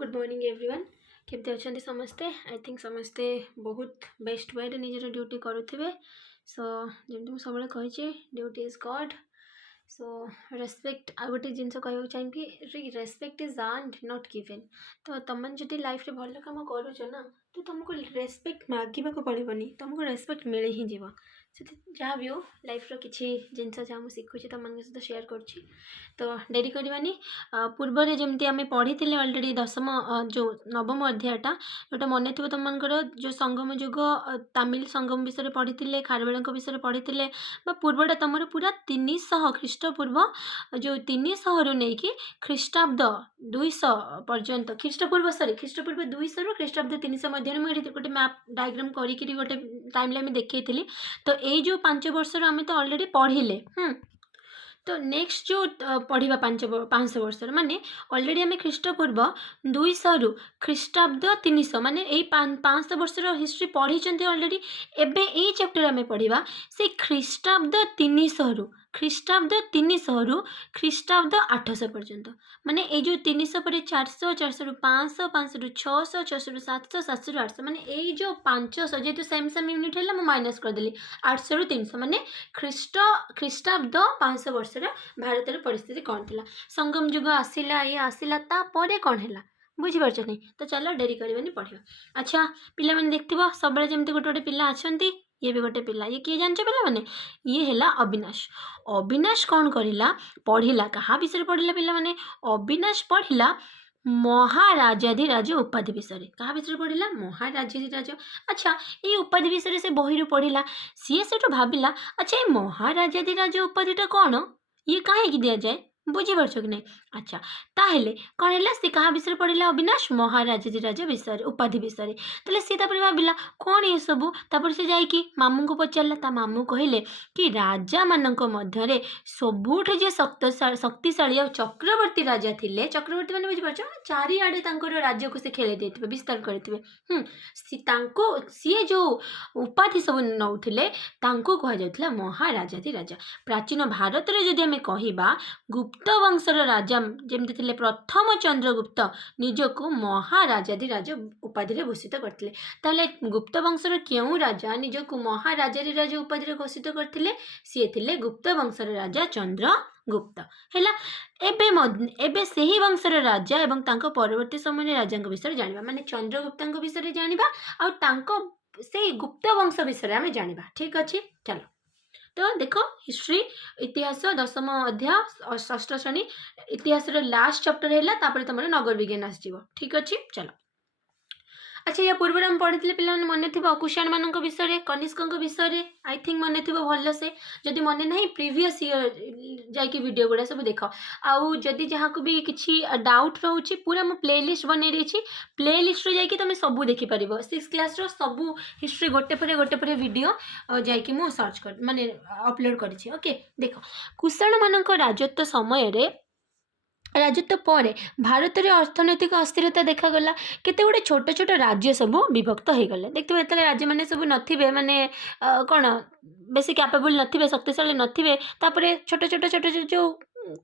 Good morning everyone केमती अच्छा समस्ते आई थिंक समस्ते बहुत बेस्ट वे निजर ड्यूटी करुवे सो जमी मुझे सब कही duty is god so respect आ गोटे जिन कहूँ चाहिए respect is earned not given तो तुम जो लाइफ रे भल कम करुच ना तो तुमको रेस्पेक्ट मांगा पड़ोनी तुमको रेस्पेक्ट मिले ही जीव से जहाँ भी हो लाइफ रो किसी जिनस जहाँ मुझे शिखुची तुम सहित शेयर करुँची तो डेरी करवानी पूर्व जमी आम पढ़ी अलरेडी दशम जो नवम अध्यायटा जोटा मन थो तुम जो संगम युग तमिल संगम विषय पढ़ी खारवेल विषय पढ़ी पूर्वटा तुम पूरा 300 ख्रीष्टपूर्व जो 300 रु नहीं कि ख्रीष्टाब्द 200 पर्यंत ख्रीष्टपूर्व 200 रु ख्रीष्टाब्द 300 मध्य मुझे गोटे मैप डायग्राम करी गोटे टाइम लाइन देखी तो यही जो 5 वर्ष आम तो अलरेडी पढ़िले तो नेक्स्ट जो पढ़ा 500 वर्ष माने अलरेडी आम ख्रीष्टपूर्व 200 रु ख्रीष्टाब्द 300 माने यही 500 वर्ष हिस्ट्री पढ़ी अलरेडी एबे यही चैप्टर आम पढ़ा से ख्रीष्टाब्द 300 रु ख्रीष्टाब्द 300 रु ख्रीष्टाब्द 800 पर्यंत माने ये जो 300 पर 400 400 रु 500 500 रु 600 600 रु 700 700 रु 800 माने यही जो 500 जेहेतु सेम सेम यूनिट है मुझे माइनस करदेली 800 रु 300 माने ख्रीष्टाब्द 500 वर्ष भारत परिस्थिति कौन थी संगम युग आसला ये आसला तापर कौन है बुझीपार नहीं तो चलो डेरी करवानी पढ़ा अच्छा पिला माने देखिथिबो सब जमी गोटे गोटे पिला अच्छा ये भी गोटे पिला ये किए जानछ पिला माने ये हैला अविनाश अविनाश कौन करिला पढ़िला कहा विषय पढ़िला पिला माने अविनाश पढ़िला महाराजाधिराज उपाधि विषय क्या विषय पढ़िला महाराजाधिराज अच्छा ये उपाधि विषय से बही पढ़िला सी से भाविला अच्छा ये महाराजाधिराज उपाधिटा कौन ये कहीं दि जाए बुझीपार कि नहीं अच्छा ताहले कौन है सी क्या विषय पढ़िला अविनाश महाराजाधिराज विषय उपाधि विषय तेल सी भाविला कौन ये सबू तापर से जाकि मामू को पचारा ता मामू कहले कि राजा मानक मध्य सबुठ जे शक्तिशाली और चक्रवर्ती राजा थिले चक्रवर्ती मैंने बुझीपार चारिआडे राज्य को से खेले देते विस्तार करते सी जो उपाधि सब नौले कहुला महाराजाधिराज प्राचीन भारत में जदि आम कह गुप्त वंशर राजा जमती थे प्रथम चंद्रगुप्त निजक महाराजाधिराज उपाधि भूषित करते ताले गुप्त वंशर क्यों राजा निजक महाराजाधिराज उपाधि घोषित करते सी थे गुप्त वंशर राजा चंद्रगुप्त है एबे से ही वंशर राजा एवं तांको परवर्ती समय राजा विषय जाना माने चंद्रगुप्त विषय जाना से गुप्त वंश विषय आम जाना ठीक अच्छे चलो तो देखो हिस्ट्री इतिहास दशम अध्याय षष्ठ श्रेणी इतिहास लास्ट चैप्टर है तुम नगर विज्ञान आसो ठीक अच्छे चलो अच्छा या पूर्व आम पढ़ी पे मन थी कुषाण मान विषय कनिष्क विषय आई थिंक मन थी भल से जदि मन ना प्रीवियस ईयर जाडियो गुड़ा सब देख आउ जदि जहाँ को भी किसी डाउट रोचे पूरा मुझे प्लेलिस्ट बन प्लेलिस्ट जाकि तुम सब देखिपर 6 क्लास सब हिस्ट्री गोटे पर वीडियो जाकि मु सर्च कर माने अपलोड करी ओके देख कुषाण मान राजत्व समय राजत्व पर भारत में अर्थनैतिक अस्थिरता देखागला केते गुड़े छोट छोट राज्य सब विभक्त हो गले देखते ये राज्य मैंने सब नथिबे माने कौन बेसी कैपेबल नथिबे शक्तिशाली नथिबे तापरे छोट छोट जो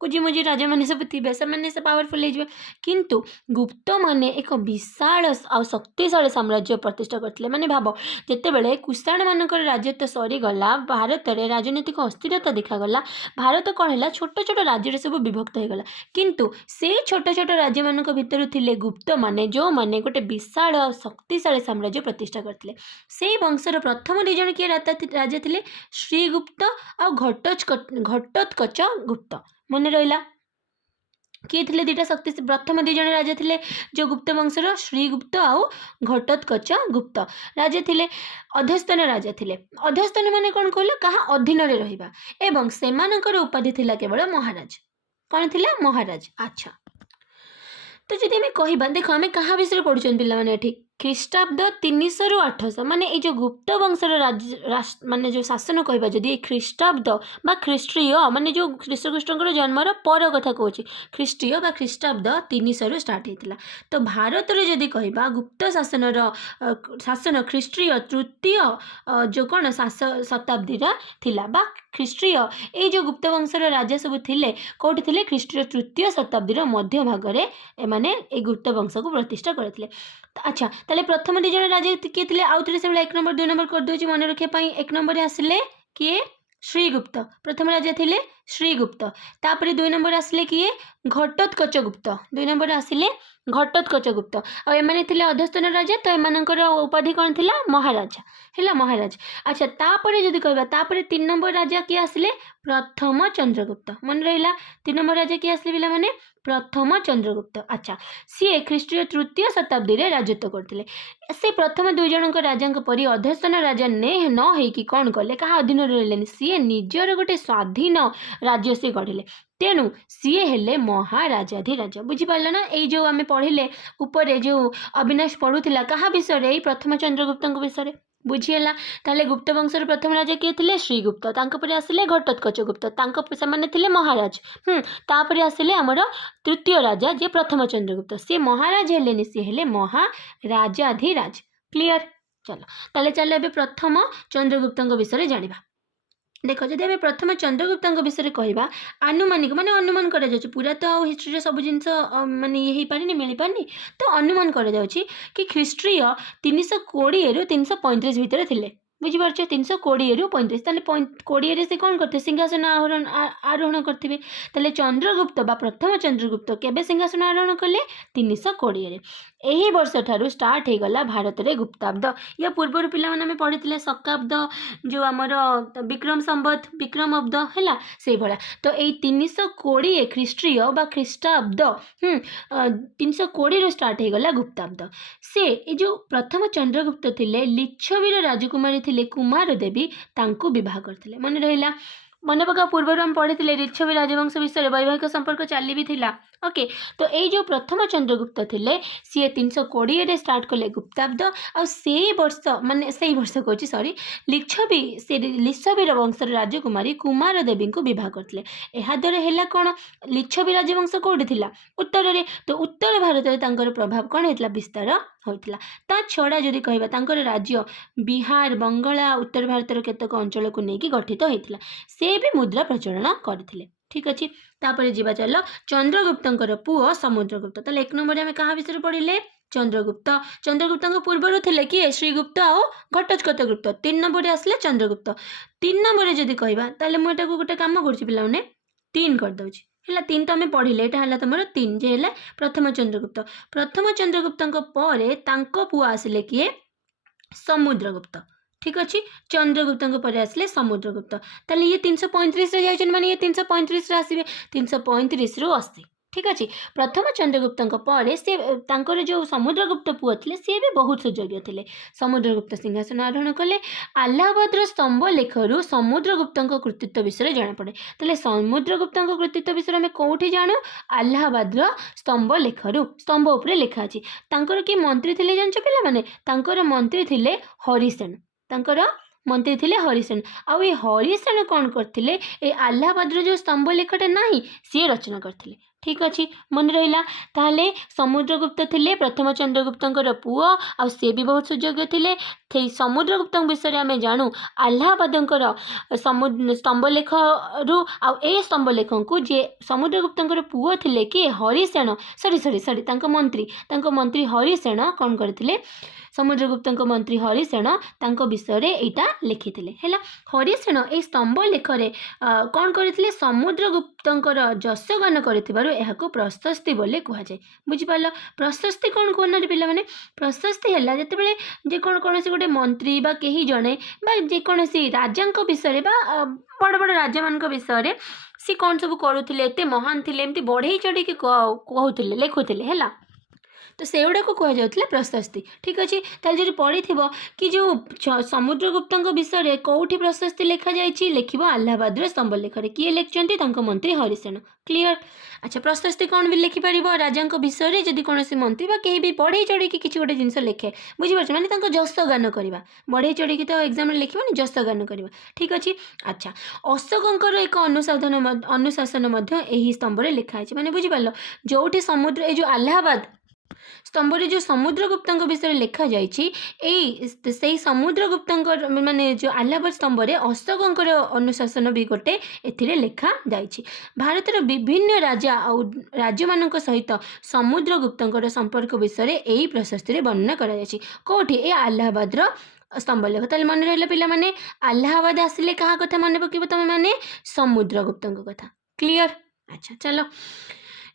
कुजिमुजी राजा मैंने सब थे से पावरफुल हो किंतु गुप्त माने एक विशाल आ शक्तिशाली साम्राज्य प्रतिष्ठा करते माने भाव जिते बड़े कुषाण मानक राजत्व सरीगला भारत में राजनीतिक अस्थिरता देखागला भारत कौन है छोट छोट राज्य सब विभक्त हो गला किंतु से छोट छोट राज्य मान भर थे गुप्त माने जो माने गोटे विशाल आ शक्तिशाली साम्राज्य प्रतिष्ठा करते से वंशर प्रथम दुज किए राजा थे श्रीगुप्त आ घटोत्कच गुप्त मन रहा किए थे दुटा शक्ति प्रथम दुज राजा थे जो गुप्त वंशर श्रीगुप्त आउ घटोत्कच गुप्त राजा थे अधस्तन राजा थे अधस्तन माने कौन कहल कहा अधीन रहा एवं से उपाधि थिला केवल महाराज कौन थिला महाराज अच्छा तो जदि आम कह देख आम क्या विषय पढ़ुन पे ଖ୍ରୀଷ୍ଟାବ୍ଦ 300 ରୁ 800 ମାନେ ଏଇ ଯେଉଁ ଗୁପ୍ତ ବଂଶର ମାନେ ଯେଉଁ ଶାସନ କହିବା ଯଦି ଏଇ ଖ୍ରୀଷ୍ଟାବ୍ଦ ବା ଖ୍ରୀଷ୍ଟ୍ରୀୟ ମାନେ ଯେଉଁ ଶ୍ରୀକୃଷ୍ଣଙ୍କର ଜନ୍ମର ପର କଥା କହୁଛି ଖ୍ରୀଷ୍ଟ୍ରୀୟ ବା ଖ୍ରୀଷ୍ଟାବ୍ଦ 300 ରୁ ଷ୍ଟାର୍ଟ ହେଇଥିଲା। ତ ଭାରତରେ ଯଦି କହିବା ଗୁପ୍ତ ଶାସନ ଖ୍ରୀଷ୍ଟ୍ରୀୟ ତୃତୀୟ ଯେଉଁ କ'ଣ ଶତାବ୍ଦୀର ଥିଲା ବା ଖ୍ରୀଷ୍ଟ୍ରୀୟ ଏଇ ଯେଉଁ ଗୁପ୍ତ ବଂଶର ରାଜା ସବୁ ଥିଲେ କେଉଁଠି ଥିଲେ ଖ୍ରୀଷ୍ଟ୍ରୀୟ ତୃତୀୟ ଶତାବ୍ଦୀର ମଧ୍ୟ ଭାଗରେ ଏମାନେ ଏଇ ଗୁପ୍ତ ବଂଶକୁ ପ୍ରତିଷ୍ଠା କରିଥିଲେ। ଆଚ୍ଛା ତାହେଲେ ପ୍ରଥମ ଦୁଇ ଜଣ ରାଜା କିଏ ଥିଲେ ଆଉ ଥରେ ସେଭଳି 1 ନମ୍ବର 2 ନମ୍ବର କରିଦେଉଛି ମନେ ରଖିବା ପାଇଁ। 1 ନମ୍ବରରେ ଆସିଲେ କିଏ ଶ୍ରୀଗୁପ୍ତ ପ୍ରଥମ ରାଜା ଥିଲେ ଶ୍ରୀଗୁପ୍ତ। ତାପରେ 2 ନମ୍ବର ଆସିଲେ କିଏ ଘଟୋତ୍କଚ ଗୁପ୍ତ 2 ନମ୍ବରରେ ଆସିଲେ ଘଟୋତ୍କଚ ଗୁପ୍ତ। ଆଉ ଏମାନେ ଥିଲେ ଅଧସ୍ତନ ରାଜା ତ ଏମାନଙ୍କର ଉପାଧି କ'ଣ ଥିଲା ମହାରାଜା ହେଲା ମହାରାଜ। ଆଚ୍ଛା ତାପରେ ଯଦି କହିବା ତାପରେ 3 ନମ୍ବର ରାଜା କିଏ ଆସିଲେ ପ୍ରଥମ ଚନ୍ଦ୍ରଗୁପ୍ତ ମନେ ରହିଲା 3 ନମ୍ବର ରାଜା କିଏ ଆସିଲେ ପିଲାମାନେ ପ୍ରଥମ ଚନ୍ଦ୍ରଗୁପ୍ତ। ଆଚ୍ଛା ସିଏ ଖ୍ରୀଷ୍ଟୀୟ ତୃତୀୟ ଶତାବ୍ଦୀରେ ରାଜତ୍ୱ କରିଥିଲେ। ସେ ପ୍ରଥମ 2 ଜଣଙ୍କ ରାଜାଙ୍କ ପରି ଅଧସ୍ତନ ରାଜା ନ ହେଇକି କ'ଣ କଲେ କାହା ଅଧୀନରେ ରହିଲେନି ସିଏ ନିଜର ଗୋଟେ ସ୍ୱାଧୀନ ରାଜ୍ୟ ସିଏ ଗଢ଼ିଲେ। ତେଣୁ ସିଏ ହେଲେ ମହାରାଜାଧିରାଜ। ବୁଝିପାରିଲ ନା ଏଇ ଯେଉଁ ଆମେ ପଢ଼ିଲେ ଉପରେ ଯେଉଁ ଅବିନାଶ ପଢ଼ୁଥିଲା କାହା ବିଷୟରେ ଏଇ ପ୍ରଥମ ଚନ୍ଦ୍ରଗୁପ୍ତଙ୍କ ବିଷୟରେ ବୁଝିହେଲା। ତାହେଲେ ଗୁପ୍ତ ବଂଶର ପ୍ରଥମ ରାଜା କିଏ ଥିଲେ ଶ୍ରୀଗୁପ୍ତ ତାଙ୍କ ପରେ ଆସିଲେ ଘଟୋତ୍କଚ ଗୁପ୍ତ ସେମାନେ ଥିଲେ ମହାରାଜ। ତାପରେ ଆସିଲେ ଆମର ତୃତୀୟ ରାଜା ଯିଏ ପ୍ରଥମ ଚନ୍ଦ୍ରଗୁପ୍ତ ସିଏ ମହାରାଜ ହେଲେନି ସିଏ ହେଲେ ମହାରାଜାଧିରାଜ। କ୍ଲିୟର ଚାଲ ତାହେଲେ ଚାଲ ଏବେ ପ୍ରଥମ ଚନ୍ଦ୍ରଗୁପ୍ତଙ୍କ ବିଷୟରେ ଜାଣିବା। ଦେଖ ଯଦି ଆମେ ପ୍ରଥମ ଚନ୍ଦ୍ରଗୁପ୍ତଙ୍କ ବିଷୟରେ କହିବା ଆନୁମାନିକ ମାନେ ଅନୁମାନ କରାଯାଉଛି ପୁରା ତ ଆଉ ହିଷ୍ଟ୍ରିରେ ସବୁ ଜିନିଷ ମାନେ ଇଏ ହେଇପାରିନି ମିଳିପାରିନି ତ ଅନୁମାନ କରାଯାଉଛି କି ଖ୍ରୀଷ୍ଟ୍ରୀୟ 320ରୁ 335 ଭିତରେ ଥିଲେ। ବୁଝିପାରୁଛ 320ରୁ 35 ତାହେଲେ 20ରେ ସେ କ'ଣ କରିଥିଲେ ସିଂହାସନ ଆରୋହଣ କରିଥିବେ। ତାହେଲେ ଚନ୍ଦ୍ରଗୁପ୍ତ ବା ପ୍ରଥମ ଚନ୍ଦ୍ରଗୁପ୍ତ କେବେ ସିଂହାସନ ଆରୋହଣ କଲେ 320ରେ। ଏହି ବର୍ଷଠାରୁ ଷ୍ଟାର୍ଟ ହେଇଗଲା ଭାରତରେ ଗୁପ୍ତାବ୍ଦ। ୟା ପୂର୍ବରୁ ପିଲାମାନେ ଆମେ ପଢ଼ିଥିଲେ ଶକାବ୍ଦ ଯେଉଁ ଆମର ବିକ୍ରମ ସମ୍ବତ ବିକ୍ରମ ଅବ୍ଦ ହେଲା ସେଇଭଳିଆ। ତ ଏଇ 320 ଖ୍ରୀଷ୍ଟ୍ରୀୟ ବା ଖ୍ରୀଷ୍ଟାବ୍ଦ 320ରୁ ଷ୍ଟାର୍ଟ ହେଇଗଲା ଗୁପ୍ତାବ୍ଦ। ସେ ଏ ଯେଉଁ ପ୍ରଥମ ଚନ୍ଦ୍ରଗୁପ୍ତ ଥିଲେ ଲିଚ୍ଛବୀର ରାଜକୁମାରୀ ଥିଲେ କୁମାର ଦେବୀ ତାଙ୍କୁ ବିବାହ କରିଥିଲେ। ମନେ ରହିଲା ମନେ ପକା ପୂର୍ବରୁ ଆମେ ପଢ଼ିଥିଲେ ଲିଚ୍ଛବୀ ରାଜବଂଶ ବିଷୟରେ ବୈବାହିକ ସମ୍ପର୍କ ଚାଲି ବି ଥିଲା। ଓକେ ତ ଏଇ ଯେଉଁ ପ୍ରଥମ ଚନ୍ଦ୍ରଗୁପ୍ତ ଥିଲେ ସିଏ 320ରେ ଷ୍ଟାର୍ଟ କଲେ ଗୁପ୍ତାବ୍ଦ ଆଉ ସେଇ ବର୍ଷ କହୁଛି ଲିଚ୍ଛବୀର ବଂଶର ରାଜକୁମାରୀ କୁମାର ଦେବୀଙ୍କୁ ବିବାହ କରିଥିଲେ। ଏହାଦ୍ୱାରା ହେଲା କ'ଣ ଲିଚ୍ଛବୀ ରାଜବଂଶ କେଉଁଠି ଥିଲା ଉତ୍ତରରେ ତ ଉତ୍ତର ଭାରତରେ ତାଙ୍କର ପ୍ରଭାବ କ'ଣ ହେଇଥିଲା ବିସ୍ତାର ହୋଇଥିଲା। ତା ଛଡ଼ା ଯଦି କହିବା ତାଙ୍କର ରାଜ୍ୟ ବିହାର ବଙ୍ଗଳା ଉତ୍ତର ଭାରତର କେତେକ ଅଞ୍ଚଳକୁ ନେଇକି ଗଠିତ ହେଇଥିଲା। ସେ ବି ମୁଦ୍ରା ପ୍ରଚଳନ କରିଥିଲେ। ଠିକ୍ ଅଛି ତାପରେ ଯିବା ଚାଲ ଚନ୍ଦ୍ରଗୁପ୍ତଙ୍କର ପୁଅ ସମୁଦ୍ରଗୁପ୍ତ। ତାହେଲେ 1 ନମ୍ବରରେ ଆମେ କାହା ବିଷୟରେ ପଢ଼ିଲେ ଚନ୍ଦ୍ରଗୁପ୍ତଙ୍କ ପୂର୍ବରୁ ଥିଲେ କିଏ ଶ୍ରୀଗୁପ୍ତ ଆଉ ଘଟୋତ୍କଚ ଗୁପ୍ତ। 3 ନମ୍ବରରେ ଆସିଲେ ଚନ୍ଦ୍ରଗୁପ୍ତ। 3 ନମ୍ବରରେ ଯଦି କହିବା ତାହେଲେ ମୁଁ ଏଟାକୁ ଗୋଟେ କାମ କରୁଛି ପିଲାମାନେ 3 କରିଦେଉଛି ହେଲା 3 ତ ଆମେ ପଢ଼ିଲେ ଏଇଟା ହେଲା ତୁମର 3 ଯେ ହେଲା ପ୍ରଥମ ଚନ୍ଦ୍ରଗୁପ୍ତଙ୍କ ପରେ ତାଙ୍କ ପୁଅ ଆସିଲେ କିଏ ସମୁଦ୍ରଗୁପ୍ତ। ଠିକ୍ ଅଛି ଚନ୍ଦ୍ରଗୁପ୍ତଙ୍କ ପରେ ଆସିଲେ ସମୁଦ୍ରଗୁପ୍ତ। ତାହେଲେ ଇଏ 335ରେ ଯାଇଛନ୍ତି ମାନେ ଇଏ 335ରେ ଆସିବେ 335ରୁ 80। ଠିକ୍ ଅଛି ପ୍ରଥମ ଚନ୍ଦ୍ରଗୁପ୍ତଙ୍କ ପରେ ସେ ତାଙ୍କର ଯେଉଁ ସମୁଦ୍ରଗୁପ୍ତ ପୁଅ ଥିଲେ ସିଏ ବି ବହୁତ ସୁଯୋଗ୍ୟ ଥିଲେ। ସମୁଦ୍ରଗୁପ୍ତ ସିଂହାସନ ଆରୋହଣ କଲେ। ଆହ୍ଲାବାଦର ସ୍ତମ୍ଭ ଲେଖରୁ ସମୁଦ୍ରଗୁପ୍ତଙ୍କ କୃତିତ୍ୱ ବିଷୟରେ ଜଣାପଡ଼େ। ତାହେଲେ ସମୁଦ୍ରଗୁପ୍ତଙ୍କ କୃତିତ୍ୱ ବିଷୟରେ ଆମେ କେଉଁଠି ଜାଣୁ ଆହ୍ଲାବାଦର ସ୍ତମ୍ଭ ଲେଖରୁ ସ୍ତମ୍ଭ ଉପରେ ଲେଖା ଅଛି। ତାଙ୍କର କିଏ ମନ୍ତ୍ରୀ ଥିଲେ ଜାଣିଛ ପିଲାମାନେ ତାଙ୍କର ମନ୍ତ୍ରୀ ଥିଲେ ହରିସେନ ଆଉ ଏ ହରିସେନ କ'ଣ କରିଥିଲେ ଏ ଆହ୍ଲାବାଦର ଯେଉଁ ସ୍ତମ୍ଭ ଲେଖଟା ନାହିଁ ସିଏ ରଚନା କରିଥିଲେ। ଠିକ୍ ଅଛି ମନେ ରହିଲା। ତାହେଲେ ସମୁଦ୍ରଗୁପ୍ତ ଥିଲେ ପ୍ରଥମ ଚନ୍ଦ୍ରଗୁପ୍ତଙ୍କର ପୁଅ ଆଉ ସେ ବି ବହୁତ ସୁଯୋଗ୍ୟ ଥିଲେ। ସେଇ ସମୁଦ୍ରଗୁପ୍ତଙ୍କ ବିଷୟରେ ଆମେ ଜାଣୁ ଆହ୍ଲାବାଦଙ୍କର ସ୍ତମ୍ଭଲେଖରୁ ଆଉ ଏଇ ସ୍ତମ୍ଭଲେଖଙ୍କୁ ଯିଏ ସମୁଦ୍ରଗୁପ୍ତଙ୍କର ପୁଅ ଥିଲେ କିଏ ହରିସେନ ତାଙ୍କ ମନ୍ତ୍ରୀ ହରିସେନ କ'ଣ କରିଥିଲେ ସମୁଦ୍ରଗୁପ୍ତଙ୍କ ମନ୍ତ୍ରୀ ହରିସେନ ତାଙ୍କ ବିଷୟରେ ଏଇଟା ଲେଖିଥିଲେ ହେଲା। ହରିସେନ ଏଇ ସ୍ତମ୍ଭ ଲେଖରେ କ'ଣ କରିଥିଲେ ସମୁଦ୍ରଗୁପ୍ତଙ୍କର ଯଶଗାନ କରିଥିବାରୁ ଏହାକୁ ପ୍ରଶସ୍ତି ବୋଲି କୁହାଯାଏ। ବୁଝିପାରିଲ ପ୍ରଶସ୍ତି କ'ଣ କୁହନ୍ତି ପିଲାମାନେ ପ୍ରଶସ୍ତି ହେଲା ଯେତେବେଳେ କୌଣସି ଗୋଟେ ମନ୍ତ୍ରୀ ବା କେହି ଜଣେ ବା ଯେକୌଣସି ରାଜାଙ୍କ ବିଷୟରେ ବା ବଡ଼ ବଡ଼ ରାଜାମାନଙ୍କ ବିଷୟରେ ସେ କ'ଣ ସବୁ କରୁଥିଲେ ଏତେ ମହାନ ଥିଲେ ଏମିତି ବଢ଼େଇ ଚଢ଼େଇକି କହୁଥିଲେ ଲେଖୁଥିଲେ ହେଲା। तो सेगुड़ाक कहुला प्रशस्ति। ठीक अच्छे ताल जो पढ़ी कि जो समुद्रगुप्त विषय कौटी प्रशस्ति लिखा जाइए लिख आलाहाबाद स्तंभ लेखरे किए लिखिं मंत्री हरिसेन। क्लीयर। अच्छा प्रशस्ति कौन भी लिखिपर राजा विषय जदि कौन मंत्री कहीं भी बढ़ई चढ़ी किसी गोटे जिनस लिखे बुझीपार माने जस गान करवा बढ़ई चढ़ी तो एग्जाम लिखा जस गान करवा। ठीक अच्छे। अच्छा अशोक एक अनुशासन स्तंभ लिखाई माने बुझीपार जो समुद्र जो आलाहाबाद स्तंभ जो समुद्रगुप्त विषय लिखा जाइए समुद्रगुप्त माने जो आलाहाबाद स्तंभ अशोक अनुशासन भी गोटे ए लिखा जाइए। भारतर विभिन्न राजा आ राज्य मान सहित समुद्रगुप्त संपर्क विषय यही प्रशस्ति वर्णना कर कौटी ए आलाहाबाद स्तंभ लेख। ताले मन रहा पिला माने आलाहाबाद आसिले क्या कथा मन पकेब तुम मैंने समुद्रगुप्त कथा। क्लीयर। अच्छा चलो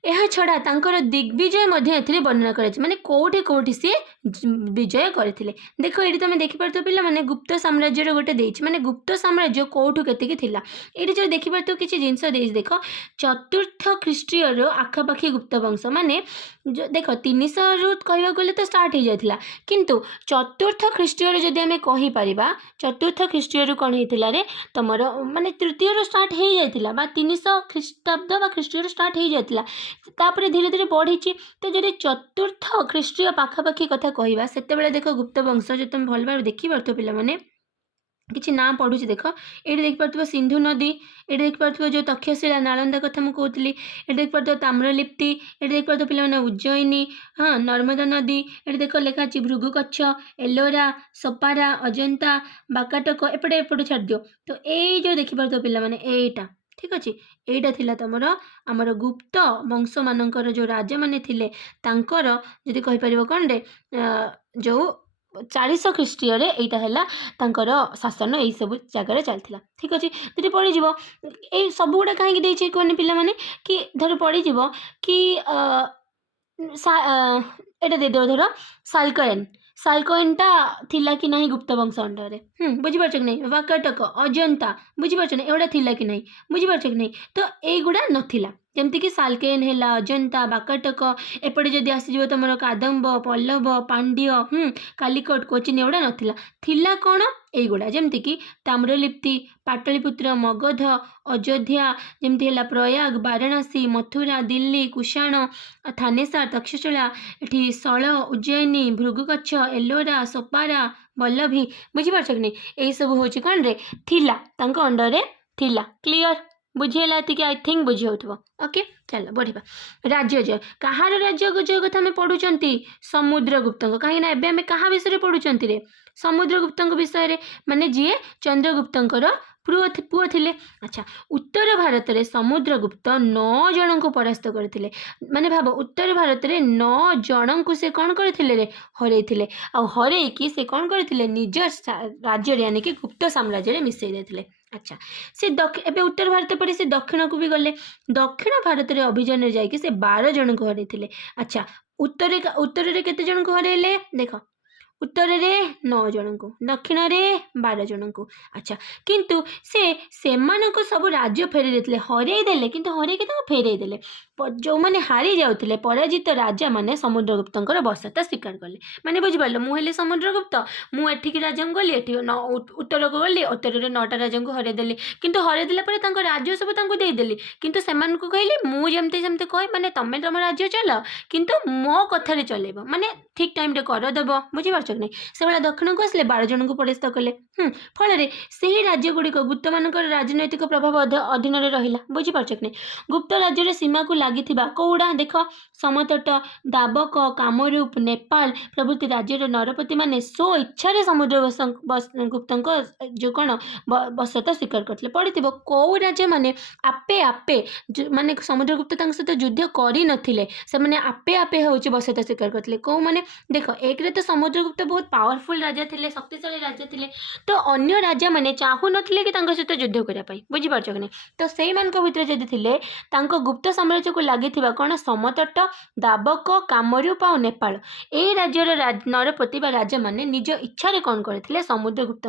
यह छड़ा तांकर दिग्विजय वर्णना कर माने कोठी कोठी सी विजय करथिले। देखो ये तुम देखिपार पिला माने गुप्त साम्राज्य गोटे देछि माने गुप्त साम्राज्य कौठू केतिकी थिला ये जो देखिपार तो किसी जिनस देख चतुर्थ ख्रीष्टीय आखापाखी गुप्त वंश माने जो देख 300 रु कहवा गले तो स्टार्ट हो जाता किंतु चतुर्थ ख्रीष्टीय जदि आम कहीपर चतुर्थ ख्रीष्टीय कौन होता रे तुम माने तृतीय स्टार्ट हो जाता 300 ख्रीष्टाब्द ख्रीष्टीय स्टार्ट हो जाता तापर धीरे धीरे बढ़ी। तो जब चतुर्थ ख्रीष्टीय पाखापाखी कथा कहवा से देख गुप्त वंश जो तुम भल भाव देखिपार पे मैंने किसी ना पढ़ुँ देख ये देखिपार सिंधु नदी ये देखिपार जो तक्षशिला नालंदा कथा मुझे कहती ये देखिपार ताम्रलिप्ति ये देखिपार पे मैंने उज्जयिनी हाँ नर्मदा नदी ये देख लिखा भृगुकच्छ एलोरा सपारा अजंता बाकाटक एपटे एपटे छाड़ दियो। तो ये जो देखिपार पे मैंने यहीटा ठीक अच्छे यहीटा थिला तुमर आमर गुप्त वंश मानकर जो राजा माने थिले तांकर जदि कहीपर कौन रे जो 400 ख्रीष्टीय यहीटा है शासन यही सब जगार चलता। ठीक अच्छे जी पड़ीज ये सब गुड़ा कहीं कहने पिला माने कि धर पड़ीज कि एटा दे दो धर सालकएन सालकएनटा थिला कि नहीं गुप्त वंश अंडर बुझीपार कि नहीं वाकाटक अजंता बुझीपार ना एगुड़ा थिला कि नहीं बुझीपार कि नहीं। तो यहीगुड़ा नथिला जमती कि सालकेन है अजंता बाकाटक एपटे जदि आसीज तुम कादम्ब पल्लव पांड्य कालिकट कोचिन एगुड़ा नथिला थिला कौन यहीगुड़ा जमती कि ताम्रलिप्ति पाटलिपुत्र मगध अयोध्या जमती है प्रयाग वाराणसी मथुरा दिल्ली कुषाण थानेसर तक्षशिला एठी सल उज्जयिनी भृगुकच्छ एलोरा सपारा वल्लभी बुझीपार कि नहीं यही सब हूँ कौन रे थिला तांको अंडर रे थिला। क्लीयर बुझीला कि आई थिंक बुझी हो। ओके चलो बढ़िया राज्य जय कहार राज्य जय कथा आम पढ़ुंट समुद्रगुप्त कहीं एवं क्या विषय पढ़ुंट रे समुद्रगुप्त विषय माने जी चंद्रगुप्तर पुओ थिले। अच्छा उत्तर भारत में समुद्रगुप्त 9 जन को परास्त करथिले माने भाव उत्तर भारत में 9 जन को से कौन करथिले रे हरई आ हरई से कौन करथिले निज राज्य यानी कि गुप्त साम्राज्य में मिसई देथिले। अच्छा से एबे उत्तर भारत पर से दक्षिण को भी गले दक्षिण भारत में अभियान जाकि से 12 जन को हरई। अच्छा उत्तर केते जन को हरइले देख उत्तर रे 9 जन को दक्षिण रे 12 जन को। अच्छा किंतु से सब राज्य फेरी देते हरई देले किंतु हरई के फेरई देले जो मैंने हारी जाते पराजित राजा माने समुद्रगुप्त बसता स्वीकार कले माने बुझिपार मुझे समुद्रगुप्त मुझे राजा गली उत्तर को गली उत्तर में 9टा राजा को हरई देली किंतु हरई देला राज्य सब देदेली किंतु से कहली मुझे जमती कह माने तमें तुम राज्य चल किंतु मो कथार चल माने ठीक टाइम रे कर देव बुझीपार कि नहीं से भाया दक्षिण को आसले 12 जन को परास्त कले फल से राज्य गुड़िक गुप्त मान राजनैतिक प्रभाव अधीन रहा बुझीपार कि नहीं। गुप्त राज्य सीमा को लगी कौड़ा देख समतट दाबक कामरूप नेपाल प्रभृति राज्यर नरपति माने स्व इच्छा समुद्र गुप्त जो कौन बसता स्वीकार करते पड़ी कौ राजा माने आपे आपे माने समुद्रगुप्त सहित युद्ध कर नथिले से माने आपे आपे हूँ बसता स्वीकार करते कौ माने देख एक तो समुद्रगुप्त बहुत पावरफुल राजा थे शक्तिशाली राजा थे तो अन्य राजा माने चाहू नथिले कि सहित युद्ध करने बुझीपार कि नहीं। तो से भितर जदि थे गुप्त साम्राज्य को लगी कौन समतट दाबक कामरूप आ नेपाल ए राज्यर नरपति राजा माने निज इच्छा कौन करते समुद्रगुप्त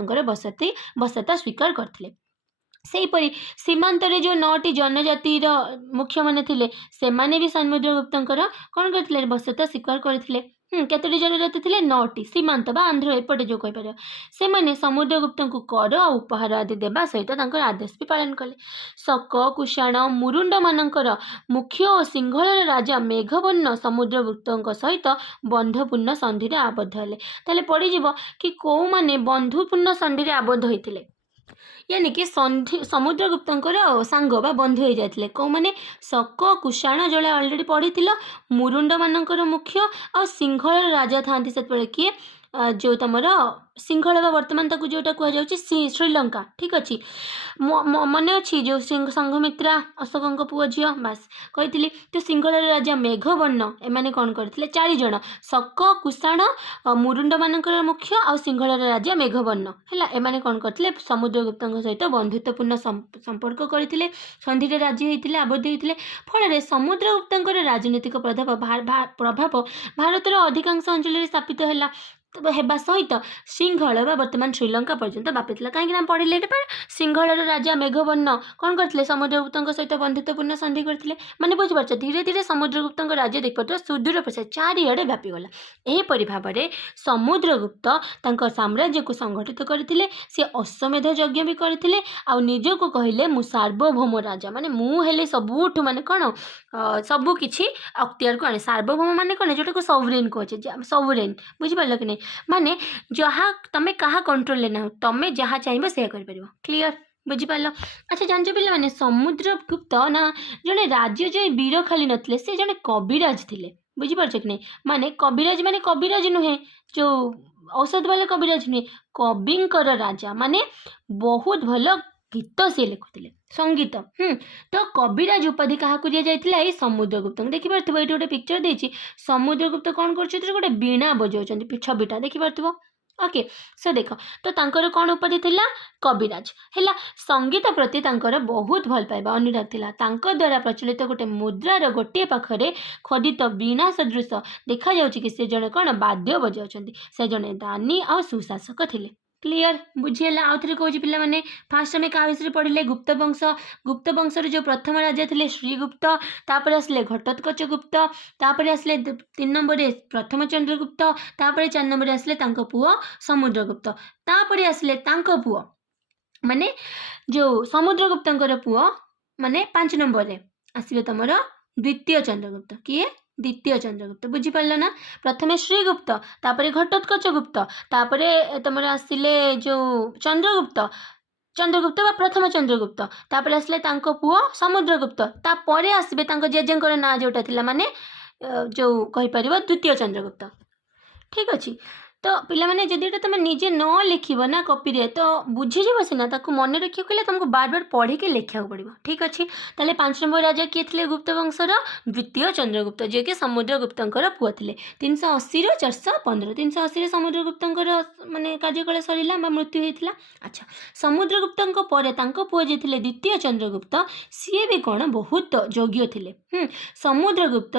बसता स्वीकार करते। ସେହିପରି ସୀମାନ୍ତରେ ଯେଉଁ 9ଟି ଜନଜାତିର ମୁଖ୍ୟମାନେ ଥିଲେ ସେମାନେ ବି ସମୁଦ୍ରଗୁପ୍ତଙ୍କର କ'ଣ କରିଥିଲେ ବଶ୍ୟତା ସ୍ୱୀକାର କରିଥିଲେ। କେତୋଟି ଜନଜାତି ଥିଲେ 9ଟି ସୀମାନ୍ତ ବା ଆନ୍ଧ୍ର ଏପଟେ ଯେଉଁ କହିପାରିବ ସେମାନେ ସମୁଦ୍ରଗୁପ୍ତଙ୍କୁ କର ଆଉ ଉପହାର ଆଦି ଦେବା ସହିତ ତାଙ୍କର ଆଦେଶ ବି ପାଳନ କଲେ। ଶକ କୁଷାଣ ମୁରୁଣ୍ଡମାନଙ୍କର ମୁଖ୍ୟ ଓ ସିଂହଳର ରାଜା ମେଘବର୍ଣ୍ଣ ସମୁଦ୍ରଗୁପ୍ତଙ୍କ ସହିତ ବନ୍ଧୁପୂର୍ଣ୍ଣ ସନ୍ଧିରେ ଆବଦ୍ଧ ହେଲେ। ତାହେଲେ ପଡ଼ିଯିବ କି କେଉଁମାନେ ବନ୍ଧୁପୂର୍ଣ୍ଣ ସନ୍ଧିରେ ଆବଦ୍ଧ ହୋଇଥିଲେ यानी कि समुद्रगुप्तंकर सांग बा बंधु हो जाते कौन शक कुषाण जो अलरेडी पढ़ी मुरुंड मानकर मुख्य आ सिंहल राजा था से किए जो तुम सिंहल बर्तमान जोटा कहुच्छे श्रीलंका ठीक अच्छे मन अच्छी जो संघमित्रा अशोक पुओ झी बास कही तो सिंहल राजा मेघवर्ण एम कौन करते 4 जन शक कुषाण मुरुंड मानकर मुख्य आ सिंहल राजा मेघवर्ण है एम कौन करते समुद्रगुप्त सहित बंधुत्वपूर्ण संपर्क करते संधि राजी होते आबद्ध होते फल समुद्रगुप्त राजनीतिक प्रभाव भारतर अधिकांश अंचल स्थापित है हेबा सहित सिंहल बर्तमान श्रीलंका पर्यंत व्यापी कहीं पढ़े सिंहल राजा मेघवर्ण कौन करते समुद्रगुप्त सहित बंधुत्वपूर्ण संधि करते माने बुझीपार धीरे धीरे समुद्रगुप्त राज्य देखिए सुदूर प्रसार चारिड़े व्यापीगला। यहीपरि भाव में समुद्रगुप्त साम्राज्य को संगठित करते सी अश्वमेध यज्ञ भी करते निजक कहले मु सार्वभौम राजा माने मुझे सबुठ माने कौन सबकि अख्तियार को आने सार्वभौम माने कौन जोटा को सवरेन कहे सवरेन बुझीपार कि नहीं माने जहाँ तमें क्या कंट्रोल लेना तमें जहाँ चाहिए से कर क्लीयर बुझीपार। अच्छा जान पे मैंने समुद्रगुप्त ना जड़े राज्य जो वीर खाली नथिले से जड़े कविराज थे बुझीपार कि नहीं माने कविराज नुहे जो औषध वाले कविराज नुहे कविंकर राजा माने बहुत भल गीत सी लिखुले संगीत तो कविराज उपाधि क्या दि जाता समुद्रगुप्त देखिपार ये गोटे पिक्चर देती समुद्रगुप्त कौन कर गोटे वीणा बजाऊँ छविटा देखिपार ओके सो देख तो तांकर कौन उपाधि थिला कविराज है संगीत प्रति तांकर बहुत भल पाइबा अनुराग थिला तांको द्वारा प्रचलित गोटे मुद्रार गोटे पाखरे खोदित वीणा सदृश देखा जाउछि कि से जने कौन वाद्य बजाउछन्ति से जने दानी आ सुशासक थिले क्लीयर बुझीला आउ थे कौच पिला माने फास्ट आम क्या विषय पढ़ले गुप्त वंशर जो प्रथम राजा थे श्रीगुप्त तापर आसले घटोत्कच गुप्त तापर आसले 3 नंबर प्रथम चंद्रगुप्त तापर 4 नंबर आसले पुओ समुद्रगुप्त तापर आसले पुओ माने जो समुद्रगुप्त पुओ माने 5 नंबर आसवे तुम द्वितीय चंद्रगुप्त किए द्वितीय चंद्रगुप्त बुझीपार ना प्रथम श्रीगुप्त तापर घटोत्कच गुप्त तापर तुम आसिले जो चंद्रगुप्त प्रथम चंद्रगुप्त तापर आसले पुओ समुद्रगुप्त तापर आसबे जेजेंकर ना जोटा थिला माने जो कहीपर द्वितीय चंद्रगुप्त ठीक अच्छे तो पिला माने जदि तुम निजे न लिखब ना कॉपी तो बुझीज सीना मन रखिए कहले तुमको बार बार पढ़ी के लिखा पड़ो ठीक अच्छे ताले 5 नंबर राजा किए थे गुप्त वंशर द्वितीय चंद्रगुप्त जी कि समुद्रगुप्त पुओ थे 380 415 380 समुद्रगुप्त माने कार्यकाल सरला मृत्यु होता। अच्छा समुद्रगुप्त पुओ जी थे द्वितीय चंद्रगुप्त सी भी कौन बहुत योग्य थे समुद्रगुप्त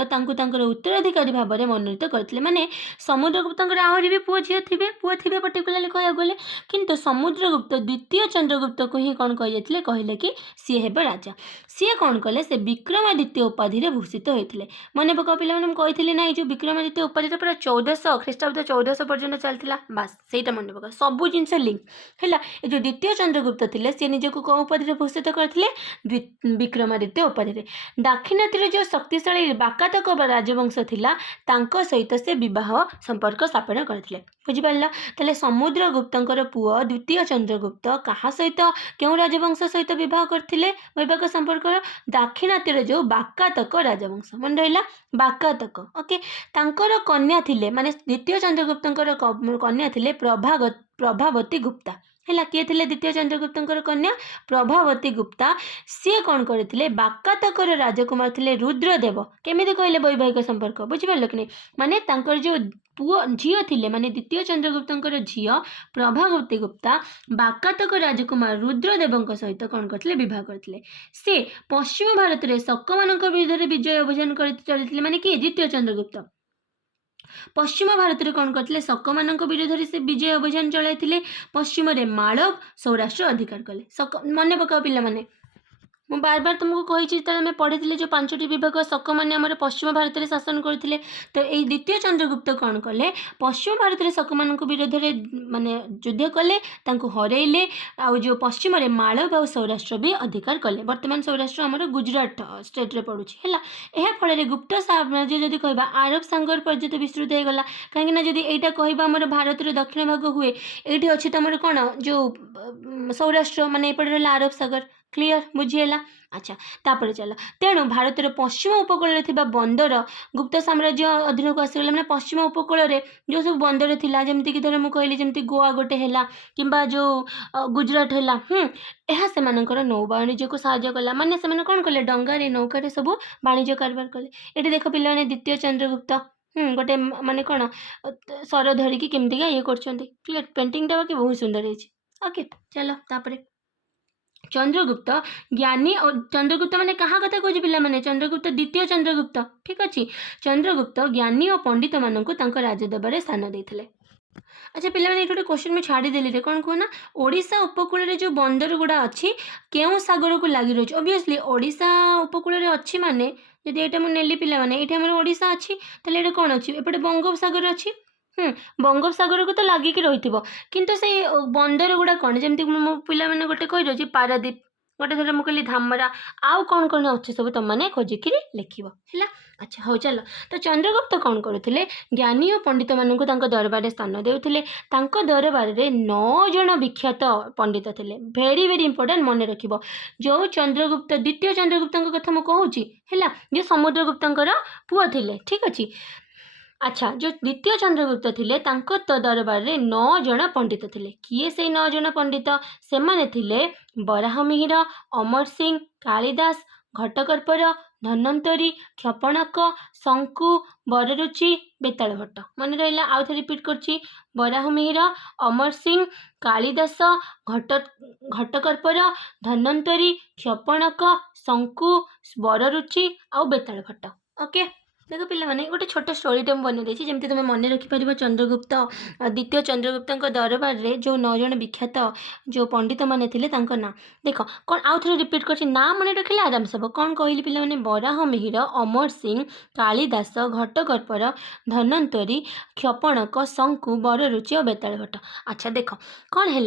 उत्तराधिकारी भाव में मनोनीत करते माने समुद्रगुप्त आहरी भी पुओ थे पर्टिकुलाली कह गले किंतु समुद्रगुप्त द्वितीय चंद्रगुप्त को ही कौन कही कहले कि सी हे राजा सी कौन कले से विक्रमादित्य उपाधि भूषित होते मन पक पे कही ना जो विक्रमादित्य उपाधि पूरा 1400 ख्रीष्टाब्द 1400 पर्यटन चलता बास से मन पक सब जिन लिंक है जो द्वितीय चंद्रगुप्त थे सी निजक कौ उपाधि भूषित करते विक्रमादित्य उपाधि दाक्षिणात्य जो शक्तिशाली बाकातक राजवंश थिला तांको सहित से विवाह संपर्क स्थापन करथिले बुझीपार ताले समुद्रगुप्त पुओ द्वितीय चंद्रगुप्त क्या सहित क्यों राजवंश सहित विवाह करथिले वैवाहिक संपर्क दाक्षिणात्य जो बाकातक राजवंश मन रहा बाकातक ओके तांकर कन्या थिले माने द्वितीय चंद्रगुप्त कन्या थिले प्रभावती गुप्ता है किए थे द्वितीय चंद्रगुप्त कन्या प्रभावती गुप्ता सी कौन करते बाकातकर राजकुमार थे रुद्रदेव केमी कहले वैवाहिक संपर्क बुझीपार कि नहीं माने तांकर जो पुओ झील थे माने द्वितीय चंद्रगुप्त झील प्रभावती गुप्ता बाकातक राजकुमार रुद्रदेव सहित कौन करते विवाह करते से पश्चिम भारत में शक मान विरुद्ध विजय अभियान कर चलते माने कि द्वितीय चंद्रगुप्त पश्चिम भारत में कौन करते शकमान विरोध में से विजय अभियान चलाई पश्चिम मालव सौराष्ट्र अधिकार कले मन पकाओ पिला मु बार बार तुमको कही आम पढ़ी जो 5टी विभाग शक मैंने आम पश्चिम भारत में शासन करते तो यही द्वितीय चंद्रगुप्त कौन कले पश्चिम भारत में शक मान विरोध में माने युद्ध कले हरइले आउ जो पश्चिम मालव और सौराष्ट्र भी अधिकार कले बर्तमान सौराष्ट्र आम गुजरात स्टेट रे पड़ू है फल गुप्त साम्राज्य जदि कह आरब सागर पर्यंत विस्तृत होगा कहीं जदि यहाँ कह आम भारत दक्षिण भाग हुए ये अच्छी तुम कौन जो सौराष्ट्र माने एपटे आरब सागर क्लीयर बुझीगला अच्छा तापर चल तेणु भारतर पश्चिम उपकूल में बंदर गुप्त साम्राज्य अधीन को आसीगला मैंने पश्चिम उपकूल में जो सब बंदर थिला जमती कि धर मुझे कहली जमती गोवा गोटे है कि जो गुजरात है यह से नौ वाणिज्य को साहाय्य कला माने से कौन कले डंगारे नौकार सब वाणिज्य कारबार कले ये देख पे द्वितीय चंद्रगुप्त गोटे माने कौन सर धरिकी केमतीका ये कर पेंटिंगटा बाकी बहुत सुंदर है ओके चलो तापर चंद्रगुप्त ज्ञानी और चंद्रगुप्त माने कहा कथा कह पिला माने चंद्रगुप्त द्वितीय चंद्रगुप्त ठीक अच्छे चंद्रगुप्त ज्ञानी और पंडित मानक राजदरबार स्थान देते अच्छा पिला माने गोटे क्वेश्चन में छाड़ीदेली रे कौन कहना ओडिशा उपकूल में जो बंदर गुड़ा अच्छी केउ सागर को लगी रही ओबियसली ओडिशा उपकूल में अच्छी माने जब ये नेली पिला माने ये ओडिशा अच्छी ताले ये कौन अच्छी एपटे बंगोपसागर अच्छी बंगोपसागर को तो लगिकी रही किंतु से बंदर गुड़ा कौन जमी मो पिला मैंने गोटे कही रही पारादीप गोटे थोड़ा मुझे धामरा आउ कौन कौन अच्छे सब तुम मैंने खोजिकी लिख है अच्छा हो चलो तो चंद्रगुप्त कौन करुले ज्ञानी और पंडित मानक दरबार स्थान देते दरबार में 9 जन विख्यात पंडित थे भेरी भेरी इंपोर्टेंट मन रख जो चंद्रगुप्त द्वितीय चंद्रगुप्त कथा मुझे है जो समुद्रगुप्त पुआ थे ठीक अच्छे अच्छा जो द्वितीय चंद्रगुप्त थिले तांको तो दरबार रे 9 जन पंडित थिले किए से 9 जन पंडित से माने थिले बराहमिहिर अमर सिंह कालिदास घटकर्पर धन्वंतरी क्षपणक शंकु बररुचि बेताल भट्ट मन रहा आउ थे रिपीट करछि बराहमिहिर अमर सिंह कालिदास घटकर्पर धन्वंतरी क्षपणक शंकु बररुचि आउ बेताल भट्ट ओके देख पिला माने गोटे छोट स्टोरीटे बन देती जमी तुम मन रखिपर चंद्रगुप्त द्वितीय चंद्रगुप्त दरबार रे जो 9 जन विख्यात जो पंडित माने थिले तांको ना देख कौन आउ थे रिपीट कर ना मन रखिले आराम सब कौन कहली पिला माने बराहमिहिर अमर सिंह कालिदास घटकर्पर धन्वंतरी क्षपणक शंकु बररुचि और बेताल भट्ट अच्छा देख कौन है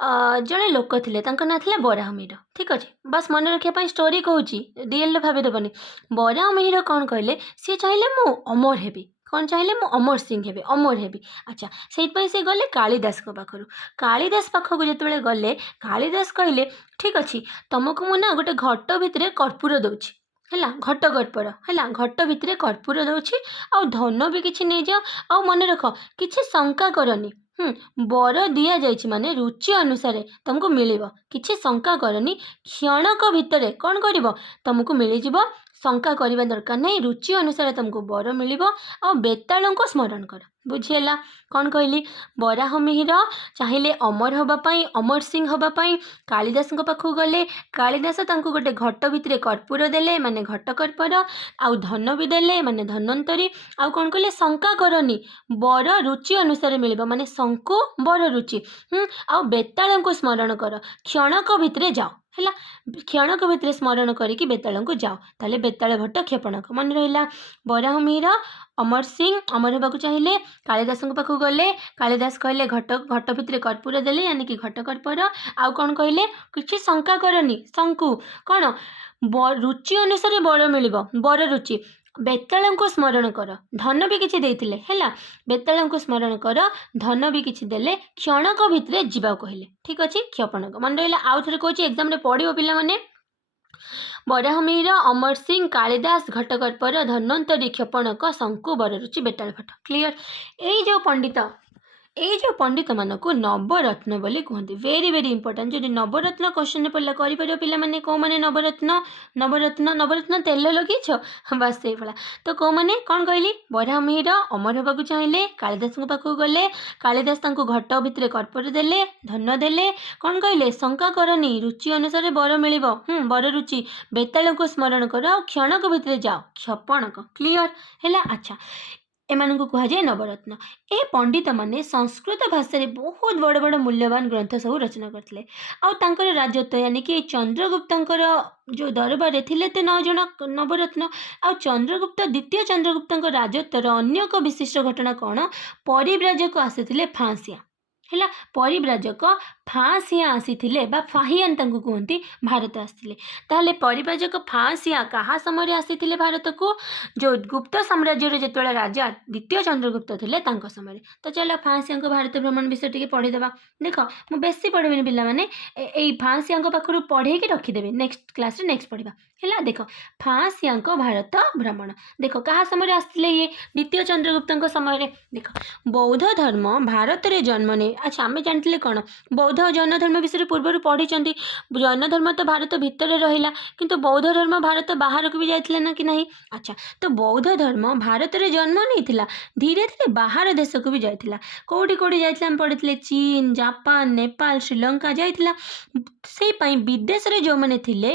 जड़े लोक थे ना था बराहमिहिर ठीक अच्छे बस मन रखापी स्टोरी कहूँ रियल भावेदबनी बराहमिहिर कौन कहले सी चाहिए मु अमर हेबी कौन चाहिए मु अमर सिंह हेबी अमर हेबी अच्छा से गले कालिदास पाखु कालिदास पाखक जो गले कालिदास कहले ठीक अच्छे तुमको मुझे गोटे घट भितर कर्पूर दौची है घटकर्पर है घट भितर कर्पूर दौची आ धन भी किसी नहीं जाओ आ मन रख किसी शंका करनी बर दि जाइए माने रुचि अनुसार तुमको मिल किसी शंका करनी क्षणक भितर कौन कर तुमको मिल शंका करने दरकार नहीं रुचि अनुसार तुमको बर मिल आ बेताल को स्मरण कर बुझीगला कौन कहली बराहमिहिर चाहिए अमर होगापाई अमर सिंह होगापाई कालिदास पाखु गले कालिदास तांको गोटे घट भितर कर्पूर देले माने घटकर्पर आउ धन भी देले माने धन्वंतरी आउ कौन कहले शंका करनी बर रुचि अनुसार मिल माने शंकु बर रुचि आउ बेताल को स्मरण कर क्षणक भितर जाओ है क्षणक भितर स्मरण करके बेताल को जाओ ताले बेताल भट्ट क्षपणक मन रहा बराहमिहिर अमर सिंह अमर होगा चाहिए कालिदास पाखु गले कालिदास कहले घट भितर कर्पूर देले यानी कि घटकर्पर आउ कौन कहले किसी शंका करनी शंकु कौन रुचि अनुसार बर मिल बर रुचि बेताल को स्मरण कर धन भी किसी देते है बेताल को स्मरण कर धन भी किसी देले क्षणक भितर जीवा कहले ठीक अच्छे क्षपणक मन रहा आउ थे कौन एग्जाम पढ़ो पिला माने बराहमिहिर अमर सिंह कालिदास घटकर्पर धन्वंतरी क्षपणक शंकु बररुचि बेताल भट्ट क्लीयर ये जो पंडित मानक नवरत्न बोली कहते वेरी वेरी इंपोर्टेंट जो नवरत्न क्वेश्चन पड़ला कर पिला माने को माने नवरत्न नवरत्न नवरत्न तेल लगेछ बस से भाया तो कौ मैंने कौन कहली बराहमिहिर अमर होगा चाहिए कालिदास पाखु गले कालिदास घट भितर कर्पूर देले धन देले कौन कहले शंका करनी रुचि अनुसार बर मिल बर रुचि बेताल को स्मरण कर क्षणक भितर जाओ क्षपणक क्लीयर है अच्छा ଏମାନଙ୍କୁ କୁହାଯାଏ ନବରତ୍ନ। ଏ ପଣ୍ଡିତମାନେ ସଂସ୍କୃତ ଭାଷାରେ ବହୁତ ବଡ଼ ବଡ଼ ମୂଲ୍ୟବାନ ଗ୍ରନ୍ଥ ସବୁ ରଚନା କରିଥିଲେ। ଆଉ ତାଙ୍କର ରାଜତ୍ୱ यानी କି ଚନ୍ଦ୍ରଗୁପ୍ତଙ୍କର ଯେଉଁ ଦରବାରରେ ଥିଲେ તે 9 ଜଣ ନବରତ୍ନ। ଆଉ ଚନ୍ଦ୍ରଗୁପ୍ତ ଦ୍ୱିତୀୟ ଚନ୍ଦ୍ରଗୁପ୍ତଙ୍କ ରାଜତ୍ୱର ଅନ୍ୟ ଏକ ବିଶିଷ୍ଟ ଘଟଣା କ'ଣ, ପରିବ୍ରାଜକ ଆସିଥିଲେ ଫାଁସିଆ ହେଲା। ପରିବ୍ରାଜକ ଫାଁସିଆ ଆସିଥିଲେ ବା ଫାହିଆନ୍ ତାଙ୍କୁ କୁହନ୍ତି, ଭାରତ ଆସିଥିଲେ। ତାହେଲେ ପରିବ୍ରାଜକ ଫାଁସିଆ କାହା ସମୟରେ ଆସିଥିଲେ ଭାରତକୁ, ଯେଉଁ ଗୁପ୍ତ ସାମ୍ରାଜ୍ୟର ଯେତେବେଳେ ରାଜା ଦ୍ୱିତୀୟ ଚନ୍ଦ୍ରଗୁପ୍ତ ଥିଲେ ତାଙ୍କ ସମୟରେ। ତ ଚାଲ ଫାଁସିଆଙ୍କ ଭାରତ ଭ୍ରମଣ ବିଷୟ ଟିକେ ପଢ଼ିଦେବା। ଦେଖ ମୁଁ ବେଶୀ ପଢ଼ିବିନି ପିଲାମାନେ, ଏଇ ଫାଁସିଆଙ୍କ ପାଖରୁ ପଢ଼େଇକି ରଖିଦେବେ, ନେକ୍ସଟ କ୍ଲାସରେ ନେକ୍ସଟ ପଢ଼ିବା ହେଲା। ଦେଖ ଫାଁସିଆଙ୍କ ଭାରତ ଭ୍ରମଣ, ଦେଖ କାହା ସମୟରେ ଆସିଥିଲେ ଇଏ, ଦ୍ୱିତୀୟ ଚନ୍ଦ୍ରଗୁପ୍ତଙ୍କ ସମୟରେ। ଦେଖ ବୌଦ୍ଧ ଧର୍ମ ଭାରତରେ ଜନ୍ମ ନେଇ, ଆଚ୍ଛା ଆମେ ଜାଣିଥିଲେ କ'ଣ ବୌଦ୍ଧ ଆଉ ଜୈନ ଧର୍ମ ବିଷୟରେ ପୂର୍ବରୁ ପଢ଼ିଛନ୍ତି। ଜୈନ ଧର୍ମ ତ ଭାରତ ଭିତରେ ରହିଲା, କିନ୍ତୁ ବୌଦ୍ଧ ଧର୍ମ ଭାରତ ବାହାରକୁ ବି ଯାଇଥିଲା ନା କି ନାହିଁ। ଆଚ୍ଛା ତ ବୌଦ୍ଧ ଧର୍ମ ଭାରତରେ ଜନ୍ମ ନେଇଥିଲା, ଧୀରେ ଧୀରେ ବାହାର ଦେଶକୁ ବି ଯାଇଥିଲା। କେଉଁଠି କେଉଁଠି ଯାଇଥିଲା ଆମେ ପଢ଼ିଥିଲେ, ଚୀନ, ଜାପାନ, ନେପାଳ, ଶ୍ରୀଲଙ୍କା ଯାଇଥିଲା। ସେଇପାଇଁ ବିଦେଶରେ ଯେଉଁମାନେ ଥିଲେ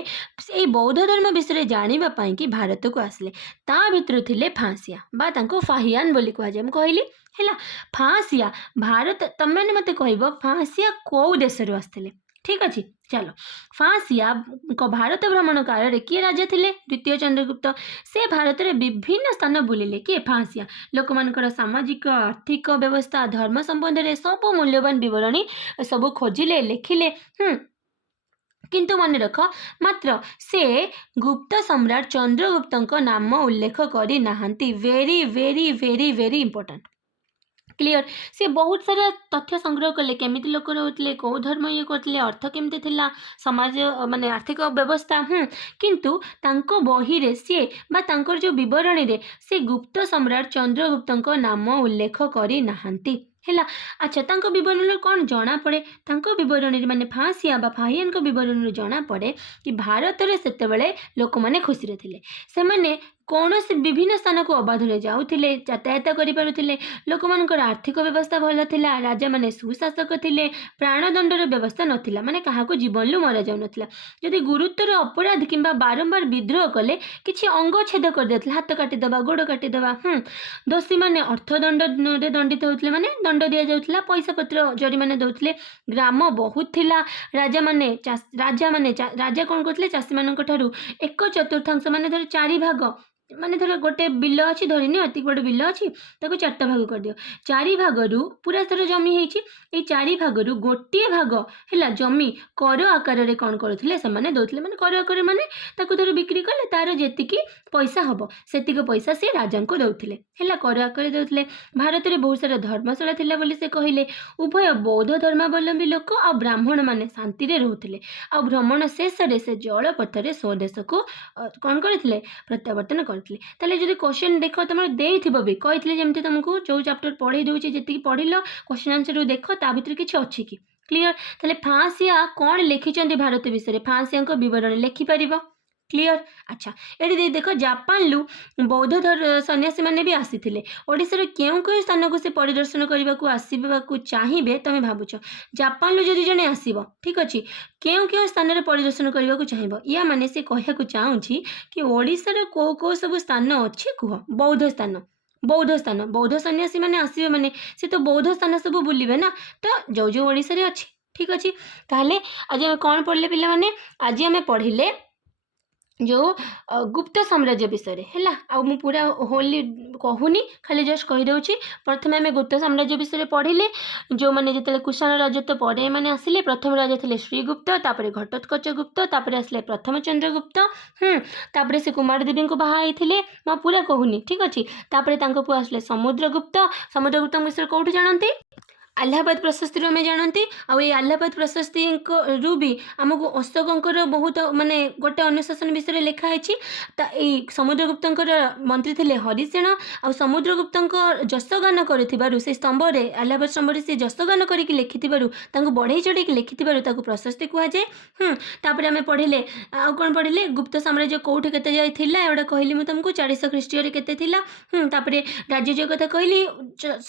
ଏଇ ବୌଦ୍ଧ ଧର୍ମ ବିଷୟରେ ଜାଣିବା ପାଇଁକି ଭାରତକୁ ଆସିଲେ। ତା ଭିତରୁ ଥିଲେ ଫାଁସିଆ ବା ତାଙ୍କୁ ଫାହିଆନ୍ ବୋଲି କୁହାଯାଏ, ମୁଁ କହିଲି ହେଲା। ଫାଁସିଆ ଭାରତ, ତମେମାନେ ମୋତେ କହିବ ଫାଁସିଆ କେଉଁ ଦେଶରୁ ଆସିଥିଲେ, ଠିକ୍ ଅଛି। ଚାଲ ଫାଁସିଆଙ୍କ ଭାରତ ଭ୍ରମଣ କାଳରେ କିଏ ରାଜା ଥିଲେ, ଦ୍ୱିତୀୟ ଚନ୍ଦ୍ରଗୁପ୍ତ। ସେ ଭାରତରେ ବିଭିନ୍ନ ସ୍ଥାନ ବୁଲିଲେ, କିଏ ଫାଁସିଆ। ଲୋକମାନଙ୍କର ସାମାଜିକ ଆର୍ଥିକ ବ୍ୟବସ୍ଥା, ଧର୍ମ ସମ୍ବନ୍ଧରେ ସବୁ ମୂଲ୍ୟବାନ ବିବରଣୀ ସବୁ ଖୋଜିଲେ, ଲେଖିଲେ। କିନ୍ତୁ ମନେ ରଖ, ମାତ୍ର ସେ ଗୁପ୍ତ ସମ୍ରାଟ ଚନ୍ଦ୍ରଗୁପ୍ତଙ୍କ ନାମ ଉଲ୍ଲେଖ କରିନାହାନ୍ତି। Very very very very important, clear. ସେ ବହୁତ ସାରା ତଥ୍ୟ ସଂଗ୍ରହ କଲେ, କେମିତି ଲୋକ ରହୁଥିଲେ, କେଉଁ ଧର୍ମ ଇଏ କରୁଥିଲେ, ଅର୍ଥ କେମିତି ଥିଲା, ସମାଜ ମାନେ ଆର୍ଥିକ ବ୍ୟବସ୍ଥା। କିନ୍ତୁ ତାଙ୍କ ବହିରେ ସିଏ ବା ତାଙ୍କର ଯେଉଁ ବିବରଣୀରେ ସେ ଗୁପ୍ତ ସମ୍ରାଟ ଚନ୍ଦ୍ରଗୁପ୍ତଙ୍କ ନାମ ଉଲ୍ଲେଖ କରିନାହାନ୍ତି ହେଲା। ଆଚ୍ଛା ତାଙ୍କ ବିବରଣୀରୁ କ'ଣ ଜଣାପଡ଼େ, ତାଙ୍କ ବିବରଣୀରେ ମାନେ ଫାଁସିଆ ବା ଫାହିଆନ୍ଙ୍କ ବିବରଣୀରୁ ଜଣାପଡ଼େ କି ଭାରତରେ ସେତେବେଳେ ଲୋକମାନେ ଖୁସିରେ ଥିଲେ। ସେମାନେ କୌଣସି ବିଭିନ୍ନ ସ୍ଥାନକୁ ଅବାଧରେ ଯାଉଥିଲେ, ଯାତାୟାତ କରିପାରୁଥିଲେ, ଲୋକମାନଙ୍କର ଆର୍ଥିକ ବ୍ୟବସ୍ଥା ଭଲ ଥିଲା, ରାଜାମାନେ ସୁଶାସକ ଥିଲେ, ପ୍ରାଣଦଣ୍ଡର ବ୍ୟବସ୍ଥା ନଥିଲା, ମାନେ କାହାକୁ ଜୀବନରୁ ମରାଯାଉନଥିଲା। ଯଦି ଗୁରୁତର ଅପରାଧ କିମ୍ବା ବାରମ୍ବାର ବିଦ୍ରୋହ କଲେ କିଛି ଅଙ୍ଗ ଛେଦ କରିଦେଉଥିଲେ, ହାତ କାଟିଦେବା, ଗୋଡ଼ କାଟିଦେବା। ଦୋଷୀମାନେ ଅର୍ଥଦଣ୍ଡରେ ଦଣ୍ଡିତ ହେଉଥିଲେ, ମାନେ ଦଣ୍ଡ ଦିଆଯାଉଥିଲା, ପଇସା ପତ୍ର ଜରିମାନା ଦେଉଥିଲେ। ଗ୍ରାମ ବହୁତ ଥିଲା, ରାଜା କ'ଣ କରୁଥିଲେ, ଚାଷୀମାନଙ୍କ ଠାରୁ 1/4 ମାନେ ଧର 4 ଭାଗ, ମାନେ ଧର ଗୋଟେ ବିଲ ଅଛି, ଧରିନିଅ ଏତିକି ବଡ଼ ବିଲ ଅଛି, ତାକୁ 4ଟା ଭାଗ କରିଦିଅ। 4 ଭାଗରୁ ପୁରା ଧର ଜମି ହେଇଛି, ଏଇ 4 ଭାଗରୁ ଗୋଟିଏ ଭାଗ ହେଲା ଜମି କର ଆକାରରେ କ'ଣ କରୁଥିଲେ, ସେମାନେ ଦେଉଥିଲେ। ମାନେ କର ଆକାରରେ ମାନେ ତାକୁ ଧର ବିକ୍ରି କଲେ ତାର ଯେତିକି ପଇସା ହେବ ସେତିକି ପଇସା ସେ ରାଜାଙ୍କୁ ଦେଉଥିଲେ ହେଲା, କର ଆକାରରେ ଦେଉଥିଲେ। ଭାରତରେ ବହୁତ ସାରା ଧର୍ମଶାଳା ଥିଲା ବୋଲି ସେ କହିଲେ। ଉଭୟ ବୌଦ୍ଧ ଧର୍ମାବଲମ୍ବୀ ଲୋକ ଆଉ ବ୍ରାହ୍ମଣମାନେ ଶାନ୍ତିରେ ରହୁଥିଲେ। ଆଉ ଭ୍ରମଣ ଶେଷରେ ସେ ଜଳପଥରେ ସ୍ୱଦେଶକୁ କ'ଣ କରିଥିଲେ, ପ୍ରତ୍ୟାବର୍ତ୍ତନ କରିଥିଲେ। ତାହେଲେ ଯଦି କ୍ୱେଶ୍ଚନ୍ ଦେଖ ତମର ଦେଇଥିବ ବି, କହିଥିଲେ ଯେମିତି ତମକୁ ଯେଉଁ ଚାପ୍ଟର ପଢ଼େଇ ଦେଉଛି, ଯେତିକି ପଢ଼ିଲ କ୍ୱେଶ୍ଚନ୍ ଆନ୍ସରକୁ ଦେଖ, ତା ଭିତରେ କିଛି ଅଛି କି, କ୍ଲିଅର। ତାହେଲେ ଫାଁସିଆ କ'ଣ ଲେଖିଛନ୍ତି ଭାରତ ବିଷୟରେ, ଫାଁସିଆଙ୍କ ବିବରଣୀ ଲେଖିପାରିବ, କ୍ଲିଅର। ଆଚ୍ଛା ଏଠି ଦେଇ ଦେଖ, ଜାପାନରୁ ବୌଦ୍ଧ ସନ୍ନ୍ୟାସୀମାନେ ବି ଆସିଥିଲେ। ଓଡ଼ିଶାର କେଉଁ କେଉଁ ସ୍ଥାନକୁ ସେ ପରିଦର୍ଶନ କରିବାକୁ ଆସିବାକୁ ଚାହିଁବେ ତମେ ଭାବୁଛ, ଜାପାନରୁ ଯଦି ଜଣେ ଆସିବ, ଠିକ୍ ଅଛି, କେଉଁ କେଉଁ ସ୍ଥାନରେ ପରିଦର୍ଶନ କରିବାକୁ ଚାହିଁବ, ୟା ମାନେ ସେ କହିବାକୁ ଚାହୁଁଛି କି ଓଡ଼ିଶାର କେଉଁ କେଉଁ ସବୁ ସ୍ଥାନ ଅଛି କୁହ। ବୌଦ୍ଧ ସ୍ଥାନ, ବୌଦ୍ଧ ସନ୍ନ୍ୟାସୀମାନେ ଆସିବେ ମାନେ ସେ ତ ବୌଦ୍ଧ ସ୍ଥାନ ସବୁ ବୁଲିବେ ନା, ତ ଯେଉଁ ଓଡ଼ିଶାରେ ଅଛି, ଠିକ୍ ଅଛି। ତାହେଲେ ଆଜି ଆମେ କ'ଣ ପଢ଼ିଲେ ପିଲାମାନେ, ଆଜି ଆମେ ପଢ଼ିଲେ ଯେଉଁ ଗୁପ୍ତ ସାମ୍ରାଜ୍ୟ ବିଷୟରେ ହେଲା। ଆଉ ମୁଁ ପୁରା ହୋଲି କହୁନି, ଖାଲି ଜଷ୍ଟ କହିଦେଉଛି। ପ୍ରଥମେ ଆମେ ଗୁପ୍ତ ସାମ୍ରାଜ୍ୟ ବିଷୟରେ ପଢ଼ିଲେ, ଯେଉଁମାନେ ଯେତେବେଳେ କୁଶାଣ ରାଜତ୍ୱ ପରେ ଏମାନେ ଆସିଲେ। ପ୍ରଥମ ରାଜା ଥିଲେ ଶ୍ରୀଗୁପ୍ତ, ତାପରେ ଘଟୋତ୍କଚ ଗୁପ୍ତ, ତାପରେ ଆସିଲେ ପ୍ରଥମ ଚନ୍ଦ୍ରଗୁପ୍ତ। ତାପରେ ସେ କୁମାର ଦେବୀଙ୍କୁ ବାହା ହେଇଥିଲେ, ମୁଁ ପୁରା କହୁନି, ଠିକ୍ ଅଛି। ତାପରେ ତାଙ୍କ ପୁଅ ଆସିଲେ ସମୁଦ୍ରଗୁପ୍ତ। ସମୁଦ୍ରଗୁପ୍ତଙ୍କ ବିଷୟରେ କେଉଁଠି ଜାଣନ୍ତି, ଆହ୍ଲାବାଦ ପ୍ରଶସ୍ତିରୁ ଆମେ ଜାଣନ୍ତି। ଆଉ ଏଇ ଆହ୍ଲାବାଦ ପ୍ରଶସ୍ତିରୁ ବି ଆମକୁ ଅଶୋକଙ୍କର ବହୁତ ମାନେ ଗୋଟେ ଅନୁଶାସନ ବିଷୟରେ ଲେଖା ହେଇଛି। ଏଇ ସମୁଦ୍ରଗୁପ୍ତଙ୍କର ମନ୍ତ୍ରୀ ଥିଲେ ହରିସେନ। ଆଉ ସମୁଦ୍ରଗୁପ୍ତଙ୍କ ଯଶଗାନ କରିଥିବାରୁ ସେ ସ୍ତମ୍ଭରେ, ଆହ୍ଲାବାଦ ସ୍ତମ୍ଭରେ ସେ ଯଶଗାନ କରିକି ଲେଖିଥିବାରୁ, ତାଙ୍କୁ ବଢ଼େଇ ଚଢ଼େଇକି ଲେଖିଥିବାରୁ ତାକୁ ପ୍ରଶସ୍ତି କୁହାଯାଏ। ତାପରେ ଆମେ ପଢ଼ିଲେ, ଆଉ କ'ଣ ପଢ଼ିଲେ, ଗୁପ୍ତ ସାମ୍ରାଜ୍ୟ କେଉଁଠି କେତେ ଯାଇ ଥିଲା, ଏଗୁଡ଼ା କହିଲି ମୁଁ ତୁମକୁ, 400 ଖ୍ରୀଷ୍ଟୀୟରେ କେତେ ଥିଲା। ତାପରେ ରାଜ୍ୟ କଥା କହିଲି,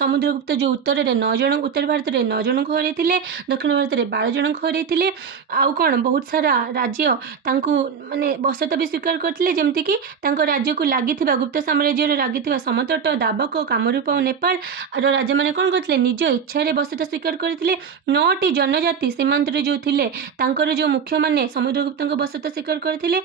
ସମୁଦ୍ରଗୁପ୍ତ ଯେଉଁ ଉତ୍ତରରେ 9 ଜଣ उत्तर भारत में 9 जन को हरैथिले, दक्षिण भारत में 12 जन को हरैथिले। आउ कौन बहुत सारा राज्य तांकु माने बसत भी स्वीकार करथिले, जेमति कि तांको राज्य को लागिथिबा गुप्त साम्राज्य रे लागिथिबा समतट, दाबक, कामरूप और नेपाल रो राज्य माने कोन करथिले निज इच्छा रे बसत स्वीकार करथिले। 9टी जनजाति सीमांत रे जो थिले तांकर जो मुख्य माने समुद्रगुप्त को बसत स्वीकार करथिले।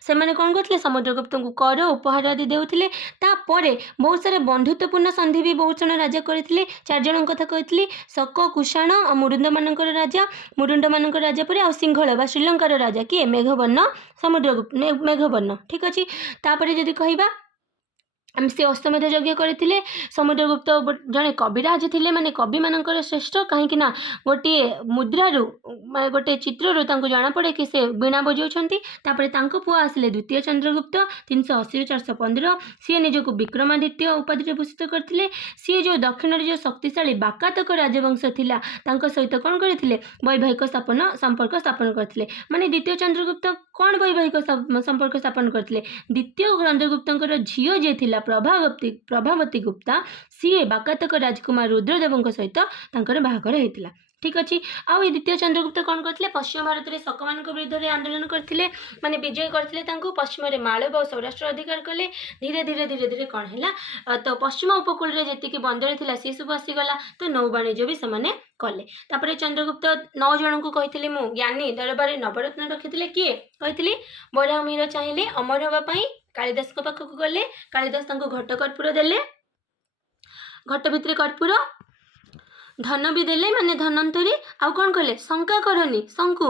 से माने कोन करथिले समुद्रगुप्त को कर उपहार आदि देउथिले। तापरे बहुत सारा बंधुत्वपूर्ण संधि भी बहुत जन राजा करथिले। 4 जन कथा कहथिले, शक, कुषाण और मुरुंड मानकर राजा, मुरुंड मानकर राजा परे आ सिंहल बा श्रीलंकार राजा किए मेघवर्ण समुद्रगुप्त मेघवर्ण। ठीक अच्छे। तापरे जदि कहिबा से अश्वमेध यज्ञ करथिले। समुद्रगुप्त जड़े कविराज थिले, माने कवि मानकर श्रेष्ठ, कहीं ना गोटे मुद्रारू माने गोटे चित्ररू तांको जाना पड़े कि से वीणा बजाउछंती। तापरे तांको पुआ आसिले द्वितीय चंद्रगुप्त 380 415। सी निजको विक्रमादित्य उपाधि भूषित करथिले। सी जो दक्षिण जो शक्तिशाली बाकातक राजवंश थिला तांको सहित कोन करथिले वैवाहिक संपर्क स्थापन करथिले। माने द्वितीय चंद्रगुप्त कोन वैवाहिक संपर्क स्थापन करथिले, द्वितीय चंद्रगुप्तଙ୍କର झियो जे थिला प्रभावती गुप्ता सी बाकातक राजकुमार रुद्रदेव सहित बाहागर होता। ठीक अच्छे। आउ द्वितीय चंद्रगुप्त कौन करते पश्चिम भारत में शक मान विरुद्ध में आंदोलन करते, माने विजय करते, पश्चिम में मालव और सौराष्ट्र अधिकार कले। धीरे धीरे धीरे धीरे कौन है तो पश्चिम उपकूल में जी बंदर था सी सब आसीगला, तो नौ वाणिज्य भी से कले। तापर चंद्रगुप्त 9 जन को कही मु ज्ञानी दरबार नवरत्न रखी किए कही बराहमिहिर चाहिए अमर हाँपाई कालिदास पाखक गले। कालिदास घट कर्पूर देले, घट भितर कर्पूर धन भी देले माने धनंतरी। आउ कौन कले शंका करनी शंकु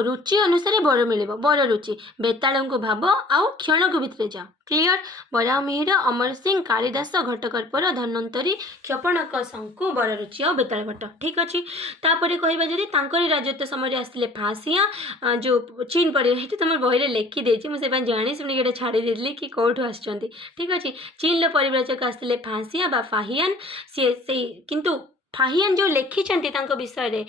रुचि अनुसार बर मिल बर रुचि बेताल को भाव आउ क्षण को भितर जाओ। क्लियर। बराहमिहिर अमर सिंह कालिदास घटकर्पर धनंतरी क्षपणक शंकु बर रुचि और बेताल भट्ट। ठीक अच्छे। तापर कहवा जदि तांकरी राजत्व समय आसते फांसिया जो चीन पड़े ये तुम बही लिखिदे मुझे जाणी शुणी ये छाड़ी देली कि कौटू आसुँच। ठीक अच्छे। चीन परिव्राजक आसते फांसिया बा फाहियान सी किंतु फाहियान जो लिखिं विषय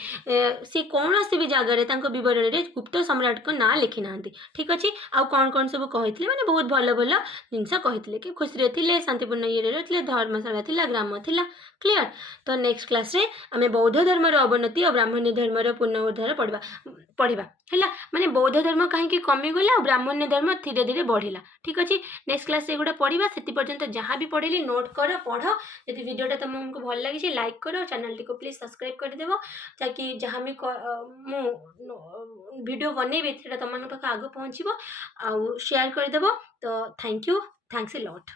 सी कौन सी भी जगह बरण में गुप्त सम्राट को ना लिखि ना। ठीक अच्छे। आउ कौन कौन सब कही मैंने बहुत भल भल जिनस कही कि खुशी थे शांतिपूर्ण ये रही धर्मशाला थी ग्राम थिला। क्लियर। तो नेक्स्ट क्लास रे आमे बौद्ध धर्म अवनति और ब्राह्मण्य धर्म पुनरुद्धार पढ़ा है माने बौद्ध धर्म कहीं कमिगला और ब्राह्मण्य धर्म धीरे धीरे बढ़ला। ठीक अच्छे। नेक्स्ट क्लास से गोटे पढ़ा से पर्यंत जहाँ भी पढ़ेली नोट कर पढ़। यदि वीडियोटा तुमको भल लगी लाइक करो, चैनल टी को प्लीज सब्सक्राइब करदेव ताकि जहाँ भी वीडियो बनइबी तुम पाख आगे पहुँचो आउ शेयर करदेव। तो thank you, thanks a lot.